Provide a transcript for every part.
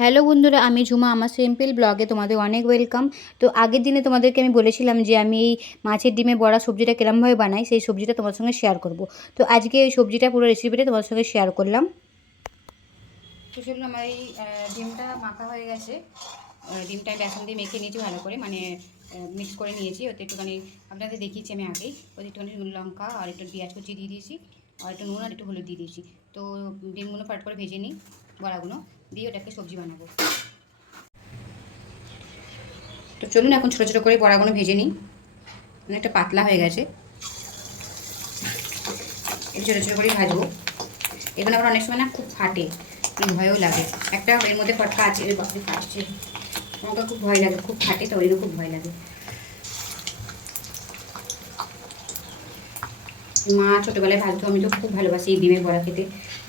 Hello বন্ধুরা, আমি ঝুমা, আমার সিম্পল ব্লগে তোমাদের অনেক ওয়েলকাম। তো আগের দিনে তোমাদেরকে আমি বলেছিলাম যে আমি এই মাছের ডিমে বড়া সবজিটা কিরমভাবে বানাই, সেই সবজিটা তোমার সঙ্গে শেয়ার করব। তো আজকে এই সবজিটা, পুরো রেসিপিটা তোমার সঙ্গে শেয়ার করলাম। তো চলুন আমার এই ডিমটা মাখা হয়ে গেছে। ডিমটা বেসন দিয়ে মেখে নিয়েছি ভালো করে মানে মিক্স করে নিয়েছি। ওতে একটুখানি, আপনাদের দেখিয়েছি আমি আগেই, ওতে একটুখানি লঙ্কা আর একটু পেঁয়াজ কুচি দিয়ে দিয়েছি, আর একটু নুন আর একটু হলুদ দিয়ে দিয়েছি। তো ডিমগুলো ফাট করে ভেজে নিই। বড়াগুলো দিয়ে ওটাকে সবজি বানাবো। তো চলুন এখন ছোটো ছোটো করে বড়াগুলো ভেজে নিই। অনেকটা পাতলা হয়ে গেছে। ছোটো ছোটো করেই ভাজবো। এগুলো আবার অনেক সময় না খুব ফাটে, ভয়ও লাগে। একটা এর মধ্যে ফটকা আছে, এর বাপরে ফাটছে। আমাকে খুব ভয় লাগে, খুব ফাটে তো ওই খুব ভয় লাগে। মা ছোটোবেলায় ভাজতো, আমি তো খুব ভালোবাসি এই ডিমের বড়া খেতে।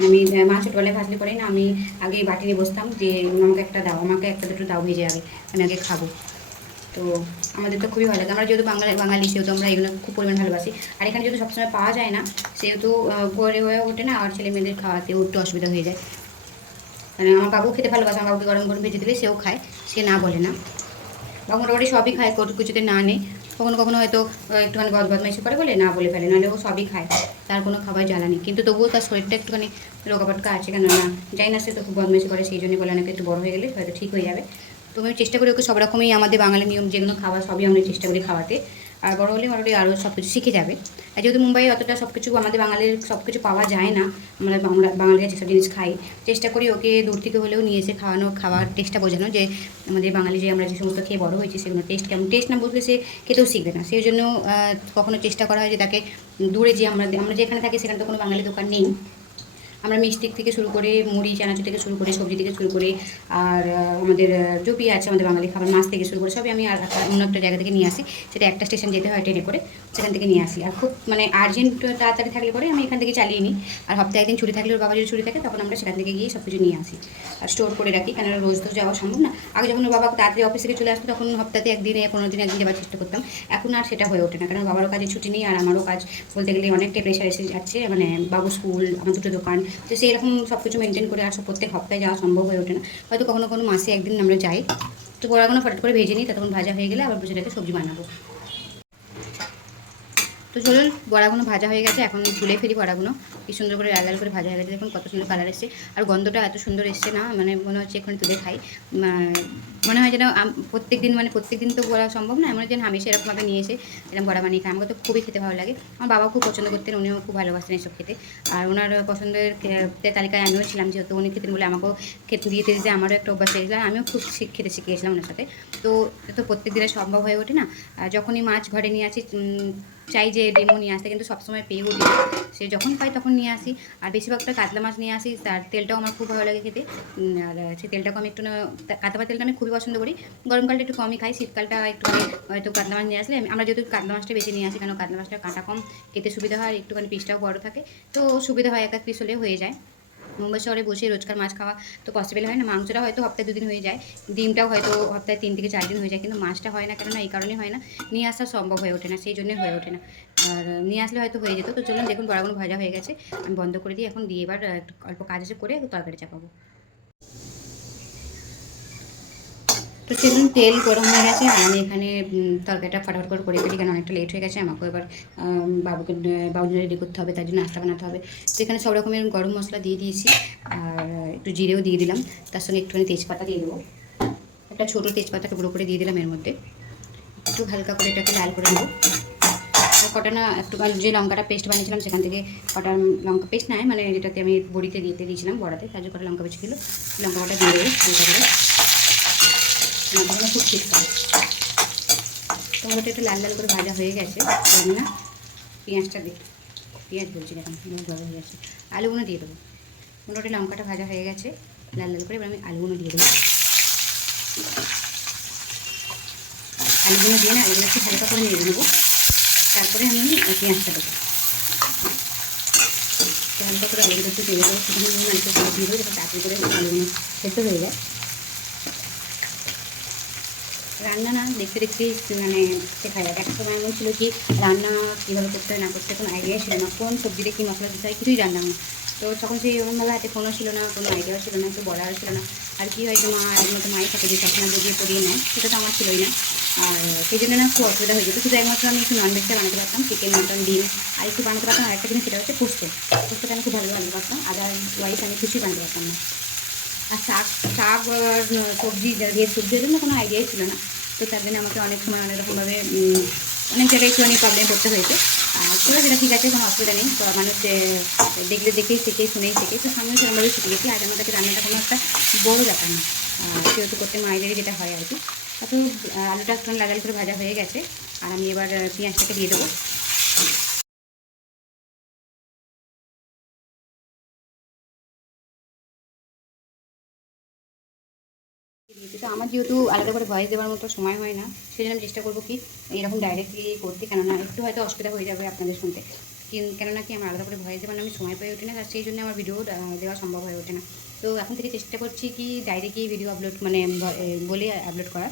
আমি মা ছোটোবেলায় ভাজলে পরে না, আমি আগে বাটি নিয়ে বসতাম যে, আমাকে একটা দাও, আমাকে একটা দুটো দাও ভেজে আগে, আমি আগে খাব। তো আমাদের তো খুবই ভালো লাগে। আমরা যেহেতু বাঙালি বাঙালি, সেহেতু আমরা এগুলো খুব পরিমাণ ভালোবাসি। আর এখানে যেহেতু সবসময় পাওয়া যায় না, সেহেতু ঘরে হয়ে ওঠে না, আর ছেলে মেয়েদের খাওয়াতেও একটু অসুবিধা হয়ে যায়। মানে আমার বাবু খেতে ভালোবাসে, আমার বাবুকে গরম গরম ভেজে দিলে সেও খায়, সে না বলে না। বা মোটামুটি সবই খায় কিছুতে না নেই। কখনো কখনো হয়তো একটুখানি গদ বদমাইশি করে বলে, না বলে ফেলে, নাহলে ও সবই খায়। তার কোনো খাবার জ্বালা নেই। কিন্তু তবুও তার শরীরটা একটুখানি রোগাপটকা আছে কেন না যাই না সে তো খুব বদমাইশি করে, সেই জন্য বলে অনেকে একটু বড় হয়ে গেলে হয়তো ঠিক হয়ে যাবে। তো আমি চেষ্টা করি ওকে সব রকমই আমাদের বাঙালি নিয়ম, যেগুলো খাওয়া সবই আমরা চেষ্টা করি খাওয়াতে। আর বড় হলে মোটামুটি আরও সব কিছু শিখে যাবে। আর যেহেতু মুম্বাই অতটা সব কিছু আমাদের বাঙালির সব কিছু পাওয়া যায় না, আমরা বাংলা, বাঙালিরা যেসব জিনিস খাই, চেষ্টা করি ওকে দূর থেকে হলেও নিয়ে এসে খাওয়ানো, খাওয়ার টেস্টটা বোঝানো যে আমাদের বাঙালি যে আমরা যে সমস্ত খেয়ে বড় হয়েছি সেগুলো টেস্ট কেমন। টেস্ট না বুঝলে সে খেতেও শিখবে না। সেই জন্য কখনো চেষ্টা করা হয় যে তাকে দূরে যে আমরা আমরা যেখানে থাকি সেখানে তো কোনো বাঙালি দোকান নেই। আমরা মিষ্টি থেকে শুরু করে মুড়ি, চানাচুর থেকে শুরু করে সবজি থেকে শুরু করে আর আমাদের জুপি আছে আমাদের বাঙালি খাবার, মাছ থেকে শুরু করে সবই আমি আর অন্য একটা জায়গা থেকে নিয়ে আসি। সেটা একটা স্টেশন যেতে হয় ট্রেনে করে। সেখান থেকে নিয়ে আসি। আর খুব মানে আর্জেন্ট তাড়াতাড়ি থাকলে পরে আমি এখান থেকে চালিয়ে নিই। আর হপ্তাহে একদিন ছুটি থাকলে ওর বাবা যদি ছুটি থাকে তখন আমরা সেখান থেকে গিয়ে সব কিছু নিয়ে আসি। আর স্টোর করে রাখি কেন রোজ তো যাওয়া সম্ভব না। আগে যখন ওর বাবা তাড়াতাড়ি অফিস থেকে চলে আসতো তখন হপ্তাহে একদিনে, পনেরো দিন একদিন যাওয়ার চেষ্টা করতাম। এখন আর সেটা হয়ে ওঠে না কারণ বাবারও কাজে ছুটি নেই আর আমারও কাজ বলতে গেলে অনেকটাই প্রেশার এসে যাচ্ছে। মানে বাবু স্কুল আমার দুটো দোকান, তো সেই রকম সব কিছু মেনটেন করে আর সব প্রত্যেক সপ্তাহে যাওয়া সম্ভব হয়ে ওঠে না। হয়তো কখনো কোনো মাসে একদিন আমরা যাই। তো বড়াগুলো ফটাট করে ভেজে নিই তখন ভাজা হয়ে গেলে আবার রেখে সবজি বানাবো। তো চলুন বড়াগুলো ভাজা হয়ে গেছে, এখন তুলে ফেলি বড়াগুলো কি সুন্দর করে লাল লাল করে ভাজা হয়ে গেছে, দেখুন কত সুন্দর কালার এসছে। আর গন্ধটা এত সুন্দর এসছে না মানে মনে হচ্ছে এখানে তুলে খাই। মনে হয় যেন প্রত্যেক দিন মানে প্রত্যেক দিন তো বড়া সম্ভব না, এমন যেন আমি সেরকমভাবে নিয়ে এসে এরকম বড়া বানিয়ে খাই। আমাকে তো খুবই খেতে ভালো লাগে। আমার বাবাও খুব পছন্দ করতেন, উনিও খুব ভালোবাসতেন এসব খেতে। আর ওনার পছন্দের তালিকায় আমিও ছিলাম, যেহেতু উনি খেতেন বলে আমাকেও খেতে দিতে দিতে আমারও একটা অভ্যাস হয়ে গেছিল আমিও খুব খেতে শিখিয়েছিলাম ওনার সাথে। তো তো প্রত্যেক দিনে সম্ভব হয়ে ওঠে না। যখনই মাছ ঘরে নিয়ে আসি চাই যে ডেমো নিয়ে আসতে, কিন্তু সবসময় পেয়েও দিই সে যখন পাই তখন নিয়ে আসি। আর বেশিরভাগটা কাতলা মাছ নিয়ে আসি, তার তেলটাও আমার খুব ভালো লাগে খেতে। আর সেই তেলটাকে আমি একটু, কাতলা তেলটা আমি খুবই পছন্দ করি। গরমকালটা একটু কমই খাই, শীতকালটা একটু হয়তো কাতলা মাছ নিয়ে আসলে আমরা যেহেতু কাতলা মাছটা বেশি নিয়ে আসি, কেন কাতলা মাছটা কাঁটা কম, খেতে সুবিধা হয়, একটুখানি পিসটাও বড় থাকে। তো সুবিধা হয়, এক এক পিস হলে হয়ে যায়। মুম্বাই শহরে বসে রোজকার মাছ খাওয়া তো পসিবল হয় না। মাংসটা হয়তো হপ্তাহে দুদিন হয়ে যায়, ডিমটাও হয়তো হপ্তাহে তিন থেকে চার দিন হয়ে যায়, কিন্তু মাছটা হয় না কেননা এই কারণে হয় না। নিয়ে আসা সম্ভব হয়ে ওঠে না, সেই জন্যই হয়ে ওঠে না। আর নিয়ে আসলে হয়তো হয়ে যেত, তো চলুন দেখুন বড়াগুলো ভাজা হয়ে গেছে। আমি বন্ধ করে দিই, এখন দিয়ে এবার অল্প কাজ এসে করে তরকারি চাপাবো। তো সেদিন তেল গরম হয়ে গেছে আর আমি এখানে তরকারিটা ফটাফট করে করে ফেলি কারণ অনেকটা লেট হয়ে গেছে আমাকে এবার বাবুকে বাবুকে রেডি করতে হবে, তার জন্য নাস্তা বানাতে হবে। তো এখানে সব রকমের গরম মশলা দিয়ে দিয়েছি আর একটু জিরেও দিয়ে দিলাম, তার সঙ্গে একটুখানি তেজপাতা দিয়ে দেবো। একটা ছোটো তেজপাতা টুকরো করে দিয়ে দিলাম এর মধ্যে। একটু হালকা করে এটাকে লাল করে নেব। কটা না একটু যে লঙ্কাটা পেস্ট বানিয়েছিলাম, সেখান থেকে কটা লঙ্কা পেস্ট নয় মানে যেটাতে আমি বড়িতে দিতে দিয়েছিলাম বড়াতে, তার জন্য কটা লঙ্কা বেছে ছিল লঙ্কা কটা দিয়ে দেবো মাছগুলো খুব ঠিকঠাক টমেটো একটু লাল লাল করে ভাজা হয়ে গেছে। আমি না পেঁয়াজটা দিই পেঁয়াজ বলছি দেখুন জল হয়ে গেছে। আলুগুলো দিয়ে দেবো। মোটামুটি লঙ্কাটা ভাজা হয়ে গেছে। লাল লাল করে এবার আমি আলুগুলো দিয়ে দেবো। আলুগুলো দিয়ে না আলুগুলো একটু হালকা করে নিয়ে নেব। তারপরে আমি পেঁয়াজটা দেবো। হালকা করে আলুগুলো একটু দিয়ে দেবো দিয়ে দেবো যাতে তাড়াতাড়ি করে আলুগুলো সেদ্ধ হয়ে যায়। রান্না না দেখতে দেখতে মানে শেখা যায় একটা সময় এমন ছিল কি রান্না কীভাবে করতে হয় না করতে কোনো আইডিয়া ছিল না। কোন সবজিতে কী মশলা দিতে হয় কিছুই জানতাম না। তো তখন সেই ওরকমভাবে হাতে ফোনও ছিল না, কোনো আইডিয়াও ছিল না কেউ বলারও ছিল না। আর কি হয় যে মা একমাত্র মাই থাকে যে সবসময় বুঝিয়ে পড়িয়ে নেয়, সেটা তো আমার ছিলই না। আর সেই জন্য না খুব অসুবিধা হয়ে যেত। শুধু একমাত্র আমি একটু ননভেজটা বানাতে পারতাম চিকেন মটন ডিম আর একটু বানাতে পারতাম। আর একটা জিনিস সেটা হচ্ছে পোস্ত। পোস্তটা আমি খুব ভালো বানাতে পারতাম। আদার ওয়াইস আমি কিছুই বানাতে পারতাম না। আর শাক শাক সবজি দিয়ে সবজির জন্য কোনো আইডিয়াই ছিল না। তো তার জন্য আমাকে অনেক সময় অনেক রকমভাবে অনেক জায়গায় একটু অনেক প্রবলেম করতে হয়েছে। আর চলো সেটা ঠিক আছে, কোনো অসুবিধা নেই। তো মানুষ দেখলে, দেখেই শেখে, শুনেই শেখে। তো সামনে সেরকমভাবে শিখে গেছি। আজ আমার কাছে রান্নাটা কোনো একটা বড় ব্যাপার না। সেহেতু করতে মায়েদেরই যেটা হয় আর কি। তারপর আলুটা একটু লাল করে ভাজা হয়ে গেছে। আর আমি এবার পেঁয়াজটাকে দিয়ে দেবো। আমার যেহেতু আলাদা করে ভয়েস দেওয়ার মতো সময় হয় না সেই জন্য আমি চেষ্টা করব কি এরকম ডাইরেক্টলি করতে, কেননা একটু হয়তো অসুবিধা হয়ে যাবে আপনাদের শুনতে। কিন- কেননা কি আমার আলাদা করে ভয়েস দেওয়ার আমি সময় পেয়ে ওঠে না, আর সেই জন্য আমার ভিডিও দেওয়া সম্ভব হয়ে ওঠে না। তো এখন থেকে চেষ্টা করছি কি ডাইরেক্টলি ভিডিও আপলোড মানে বলে আপলোড করার।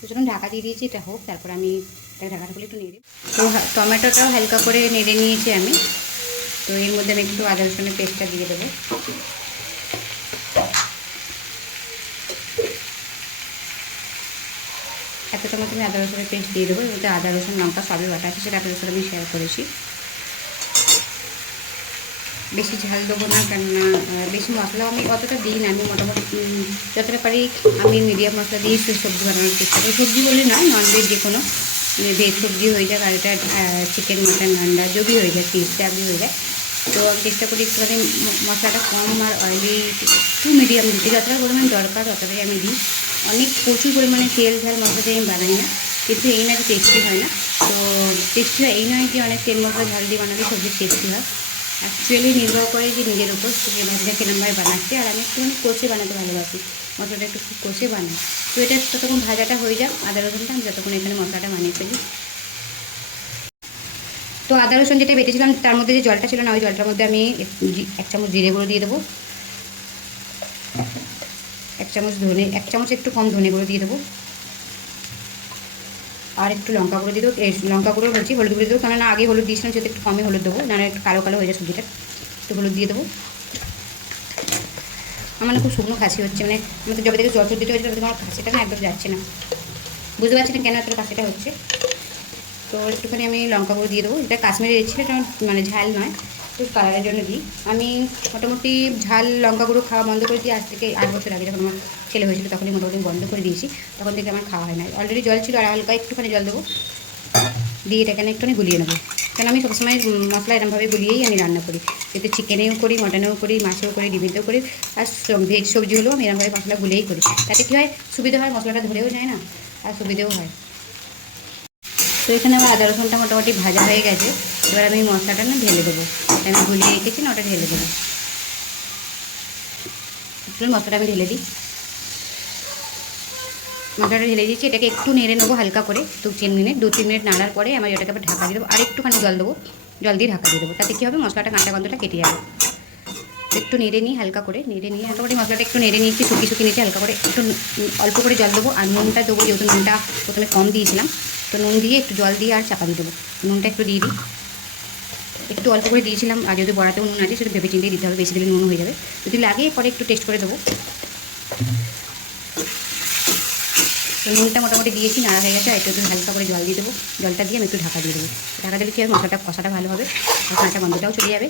তো চলুন ঢাকা দিয়ে দিয়েছি, এটা হোক, তারপর আমি ঢাকাটা খুলে একটু নেড়ে তো হা- টমেটোটাও হালকা করে নেড়ে নিয়েছি আমি। তো এর মধ্যে আমি একটু আদা রসুনের পেস্টটা দিয়ে দেবো। এত চামচ আমি আদা রসুনের পেস্ট দিয়ে দেবো এর আদা রসুন লঙ্কা সবই বাটা আছে সেটা আপনাদের সাথে আমি শেয়ার করেছি। বেশি ঝাল দেবো না কেননা আহ, বেশি মশলাও আমি অতটা দিই না আমি মোটামুটি যতটা পারি আমি মিডিয়াম মশলা দিয়ে সবজি বানানোর চেষ্টা করি। সবজি বলে নয় ননভেজ যে কোনো ভেজ সবজি হয়ে যাক আর এটা চিকেন মাটন আন্ডা যদি হয়ে যায় ফিশ চাবি হয়ে যায় তো আমি চেষ্টা করি একটুখানি মশলাটা কম আর অয়েলি একটু মিডিয়াম দিতে যতটা পরিমাণ দরকার ততটাই আমি দিই। অনেক প্রচুর পরিমাণে তেল, ঝাল, মশলা দিয়ে আমি বানাই না। কিন্তু এই না যে টেস্টি হয় না। তো টেস্টি হয়, এই নয় যে অনেক তেল, মশলা, ঝাল দিয়ে বানালে সবজি টেস্টি হয়। অ্যাকচুয়ালি নির্ভর করে যে নিজের উপর সে ভাজিটা কিরমভাবে বানাচ্ছে। আর আমি একটুখানি কষে বানাতে ভালোবাসি। মশলাটা একটু কষে বানাই। তো এটা ততক্ষণ ভাজাটা হয়ে যাক। আদা রসুনটা আমি যতক্ষণ এখানে মশলাটা বানিয়ে ফেলি। তো আদা, রসুন যেটা বেটেছিলাম, তার মধ্যে যে জলটা ছিল না, ওই জলটার মধ্যে আমি এক- চামচ জিরে গুঁড়ো দিয়ে দেবো। চামচ ধনে, এক চামচ একটু কম ধনে গুঁড়ো দিয়ে দেবো। আর একটু লঙ্কা গুঁড়ো দিয়ে দেবো। লঙ্কা গুঁড়ো বলছি, হলুদ গুঁড়ো দেবো। কেননা আগে হলুদ দিয়েছিলাম সেটা একটু কমই হলুদ দেবো না একটু কালো কালো হয়ে যায় সবজিটা। একটু হলুদ দিয়ে দেবো। আমার খুব শুকনো খাসি হচ্ছে মানে আমাদের যবে থেকে জ্বর সর্দিটা হয়েছিল তবে আমার খাসিটা না একদম যাচ্ছে না। বুঝতে পারছি না কেন এতটা খাসিটা হচ্ছে। তো একটুখানি আমি লঙ্কা গুঁড়ো দিয়ে দেবো। এটা কাশ্মীরি ছিল এটা মানে ঝাল নয়। একটু কালারের জন্য দিই। আমি মোটামুটি ঝাল, লঙ্কা গুঁড়ো খাওয়া বন্ধ করে দিই আজ থেকে আট বছর আগে যখন আমার ছেলে হয়েছিল তখনই মোটামুটি বন্ধ করে দিয়েছি। তখন থেকে আমার খাওয়া হয় না অলরেডি জল ছিল আর হালকা একটুখানি জল দেবো। দিয়ে এটা এখানে একটুখানি গুলিয়ে নেব। কেন আমি সবসময় মশলা এরমভাবে গুলিয়েই আমি রান্না করি। এতে চিকেনেও করি মটনেও করি, মাছেও করি, ডিমিতেও করি, আর ভেজ সবজি হলেও আমি এরমভাবে মশলা গুলিয়েই করি। তাতে কী হয়? সুবিধা হয়, মশলাটা ধরেও যায় না, আর সুবিধেও হয়। তো এখানে আমার আদা রসুনটা মোটামুটি ভাজা হয়ে গেছে। এবার আমি মশলাটা না ঢেলে দেবো। আমি গুলিয়ে রেখেছি না, ওটা ঢেলে দেবো। মশলাটা আমি ঢেলে দিই। মশলাটা ঢেলে দিয়েছি, এটাকে একটু নেড়ে নেব হালকা করে, দু তিন মিনিট, দু তিন মিনিট নাড়ার পরে আমি ওটাকে আবার ঢাকা দিয়ে দেবো। আর একটুখানি জল দেবো, জল দিয়ে ঢাকা দিয়ে দেবো। তাতে কী হবে, মশলাটা কাঁচা গন্ধটা কেটে যাবে। একটু নেড়ে নিই হালকা করে, নেড়ে নিয়ে হালকা করে মশলাটা একটু নেড়ে নিয়েছি, শুকিয়ে শুকিয়ে নিয়েছি, হালকা করে একটু অল্প করে জল দেবো। আর নুনটা দেবো, যেহেতু নুনটা প্রথমে কম দিয়েছিলাম, তো নুন দিয়ে একটু জল দিয়ে আর চাপা দিয়ে দেবো। নুনটা একটু দিয়ে দিই। একটু অল্প করে দিয়েছিলাম, আর যদি বড়াতেও নুন আছে, সেটা ভেবে চিন্তেই দিতে হবে, বেশি দিলে নুন হয়ে যাবে। যদি লাগে পরে একটু টেস্ট করে দেবো। তো নুনটা মোটামুটি দিয়েছি, নাড়া হয়ে গেছে একটু একটু হালকা করে জল দিয়ে দেবো। জলটা দিয়ে আমি একটু ঢাকা দিয়ে দেবো। ঢাকা দিলে কী হয়, মশলাটা কষাটা ভালো হবে, আর কাঁচা গন্ধটাও চলে যাবে।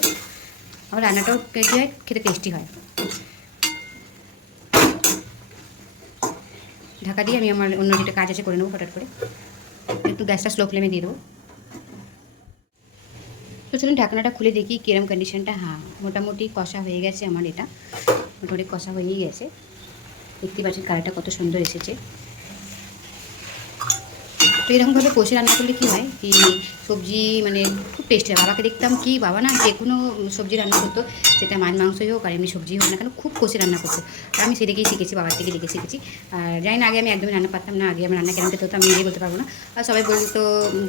আবার রান্নাটাও কী হয়, খেতে টেস্টি হয়। ঢাকা দিয়ে আমি আমার অন্য যেটা কাজ আছে, করে নেব, হঠাৎ করে। একটু গ্যাসটা স্লো ফ্লেমে দিয়ে দেবো। তো ঢাকনাটা খুলে দেখি কিরম কন্ডিশনটা হ্যাঁ মোটামুটি কষা হয়ে গেছে আমার এটা। মোটামুটি কষা হয়েই গেছে। দেখতে পাচ্ছেন কালারটা কত সুন্দর এসেছে। তো এরকমভাবে কষে রান্না করলে কী হয় কি সবজি মানে খুব টেস্টি হয়। বাবাকে দেখতাম কি বাবা না যে কোনো সবজি রান্না করতো, সেটা মাছ, মাংসই হোক আর এমনি সবজি হোক না কেন খুব কষে রান্না করতো। আর আমি সেদিকেই শিখেছি, বাবার থেকে দেখে শিখেছি। আর জানি না, আগে আমি একদমই রান্না পারতাম না, আগে আমি রান্না কেন খেতে হতো আমি নিজেই বলতে পারব না। আর সবাই বলতো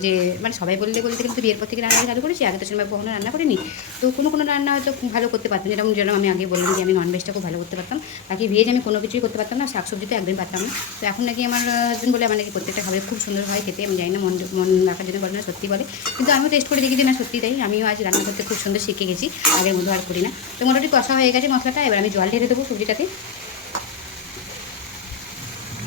যে মানে সবাই বললে বলতে কিন্তু বিয়ের পর থেকে রান্না চালু করেছি, আগে তো সেরকম কখনো রান্না করিনি। তো কোনো কোনো রান্না হয়তো ভালো করতে পারতাম, যেরকম যেরকম আমি আগে বললাম যে আমি ননভেজটা খুব ভালো করতে পারতাম। বাকি ভেজ আমি কোনো কিছুই করতে পারতাম না, শাকসবজি তো একদমই পারতাম না। তো এখন নাকি আমার হাজবেন্ড বলে আমার নাকি প্রত্যেকটা খাবার খুব সুন্দর হয় খেতে, আমি জানি না, মন মন রাখার জন্য বলে না, সত্যি বলে। কিন্তু আমিও টেস্ট করে দেখি যে না, সত্যি তাই। আমিও আজ রান্না করতে খুব সুন্দর শিখে গেছি আগের মতো আর করি না। তো মোটামুটি কষা হয়ে গেছে মশলাটা, এবার আমি জল ঢেলে দেবো সবজিটাতে।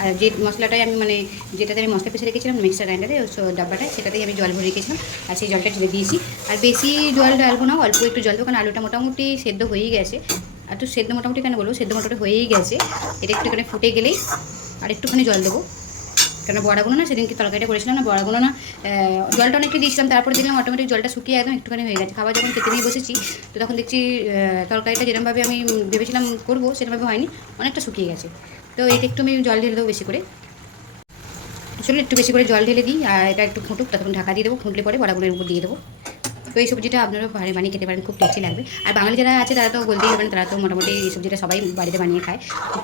আর যে মশলাটাই আমি মানে যেটাতে আমি মশলা পিসে রেখেছিলাম মিক্সার গ্রাইন্ডারে ডাব্বাটায় সেটাতেই আমি জল ভরে রেখেছিলাম আর সেই জলটা ঢেলে দিয়েছি। আর বেশি জল ডালবো না, অল্প একটু জল দেবো, কারণ আলুটা মোটামুটি সেদ্ধ হয়েই গেছে। আর তো সেদ্ধ মোটামুটি কেন বলব, সেদ্ধ মোটামুটি হয়েই গেছে। এটা একটুখানি ফুটে গেলেই আর একটুখানি জল দেবো। কেন বড়াগুলো না? সেদিনকে তরকারিটা করেছিলাম না বড়াগুলো না। জলটা অনেকটা দিয়েছিলাম তারপরে দেখলাম অটোমেটিক জলটা শুকিয়ে একদম একটুখানি হয়ে গেছে। খাবার যখন খেতে নিয়ে বসেছি, তো তখন দেখছি তরকারিটা যেরকমভাবে আমি ভেবেছিলাম করব সেরকমভাবে হয়নি, অনেকটা শুকিয়ে গেছে। তো এটা একটু আমি জল ঢেলে দেবো বেশি করে। চলো একটু বেশি করে জল ঢেলে দিই, আর এটা একটু ফুটুক তখন ঢাকা দিয়ে দেবো ফুটলে পরে বড়াগুলোর উপর দিয়ে দেবো। তো এই সবজিটা আপনারা বাড়ি বানিয়ে খেতে পারেন, খুব টেস্টি লাগবে। আর বাঙালি যারা আছে, তারা তো বলতেই পারেন তারা তো মোটামুটি এই সবজিটা সবাই বাড়িতে বানিয়ে খায়।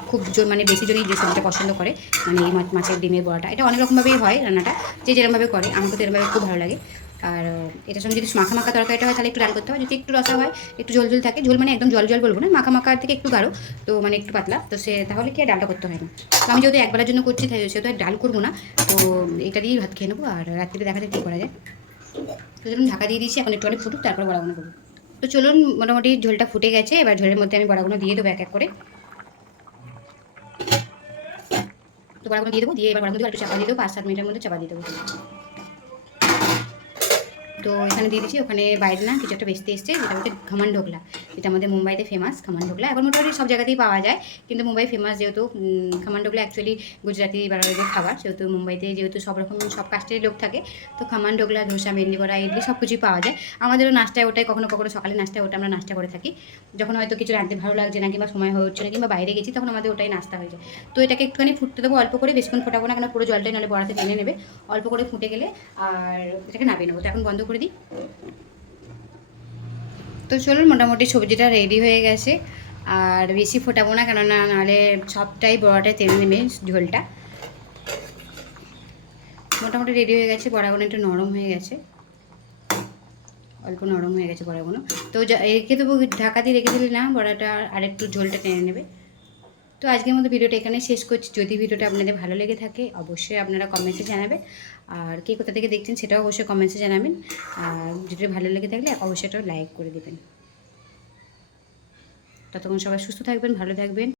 খুব- জোর মানে বেশি জনই যে সবজিটা পছন্দ করে মানে এই মাছের ডিমের বড়াটা। এটা অনেক রকমভাবেই হয় রান্নাটা, যে যেরকমভাবে করে আমাকে তো এরকমভাবে খুব ভালো লাগে। আর এটার সঙ্গে যদি মাখা মাখা তরকারিটা হয়, তাহলে একটু ডাল করতে হয় যদি একটু রসা হয়, একটু ঝোল ঝোল থাকে, ঝোল মানে একদম জল জল বলব না মাখা মাখার থেকে একটু গাঢ়, তো মানে একটু পাতলা, তো সে, তাহলে কি ডালটা করতে হয় না। তো আমি যেহেতু একবেলার জন্য করছি, তাই সেহেতু ডাল করব না, তো এটা দিয়েই ভাত খেয়ে নেব, আর রাত্রিতে দেখা যায় কী করা যায়। তো চলুন ঢাকা দিয়ে দিয়েছি, এখন একটু অনেক ফুটুক, তারপর বড়াগুলো করব। তো চলুন, মোটামুটি ঝোলটা ফুটে গেছে, এবার ঝোলের মধ্যে আমি বড়াগুলো দিয়ে দেবো এক এক করে। তো বড়াগুলো দিয়ে দেবো, দিয়ে এবার বড়াগুলো একটু চাপা দিয়ে দেবো, পাঁচ সাত মিনিটের মধ্যে চাপা দিয়ে দেবো। তো এখানে দিয়ে দিচ্ছি ওখানে বাইরে না, কিছু একটা বেচতে এসছে, যেটা হচ্ছে ঘামান ঢোকলা। যেটা আমাদের মুম্বাইতে ফেমাস খামান ঢোকলা। এখন মোটামুটি সব জায়গাতেই পাওয়া যায়, কিন্তু মুম্বাই ফেমাস যেহেতু খামান ঢোকলা অ্যাকচুয়ালি গুজরাটি বাঙালিদের খাবার, সেহেতু মুম্বাইতে যেহেতু সব রকম সব কাস্টের লোক থাকে, তো খামান ঢোকলা, ধোসা মেন্দি বড়া ইডলি সব কিছুই পাওয়া যায়। আমাদেরও নাস্তায় ওটাই, কখনো কখনো সকালে নাস্তায় ওটা আমরা নাস্তা করে থাকি। যখন হয়তো কিছু রাঁধতে ভালো লাগছে না কিংবা সময় হয়ে উঠছে না কিংবা বাইরে গেছি, তখন আমাদের ওটাই নাস্তা হয়ে যায়। তো এটাকে একটুখানি ফুটতে দেবো, অল্প করে, বেশিক্ষণ ফোটাবো না, কেন পুরো জলটাই নাহলে বড়াতে টেনে নেবে। অল্প করে ফুটে গেলে আর এটাকে নামিয়ে নেব। তো এখন বন্ধ করে দিই। তো চলুন মোটামুটি সবজিটা রেডি হয়ে গেছে। আর বেশি ফোটাবো না, কেননা নাহলে সবটাই বড়াটাই তেল নেবে ঝোলটা। মোটামুটি রেডি হয়ে গেছে, বড়াগুলো একটু নরম হয়ে গেছে। অল্প নরম হয়ে গেছে বড়াগুলো। তো রেখে দেবো, ঢাকা দিয়ে রেখে দিলে না, বড়াটা আর একটু ঝোলটা টেনে নেবে। তো আজকের মতো ভিডিওটা এখানে শেষ করছি। যদি ভিডিওটা আপনাদের ভালো লেগে থাকে, অবশ্যই আপনারা কমেন্টে জানাবেন। আর কে কোথা থেকে দেখছেন সেটাও অবশ্যই কমেন্টসে জানাবেন। আর ভিডিওটা ভালো লেগে থাকলে অবশ্যই একটা লাইক করে দেবেন। ততক্ষণ সবাই সুস্থ থাকবেন, ভালো থাকবেন।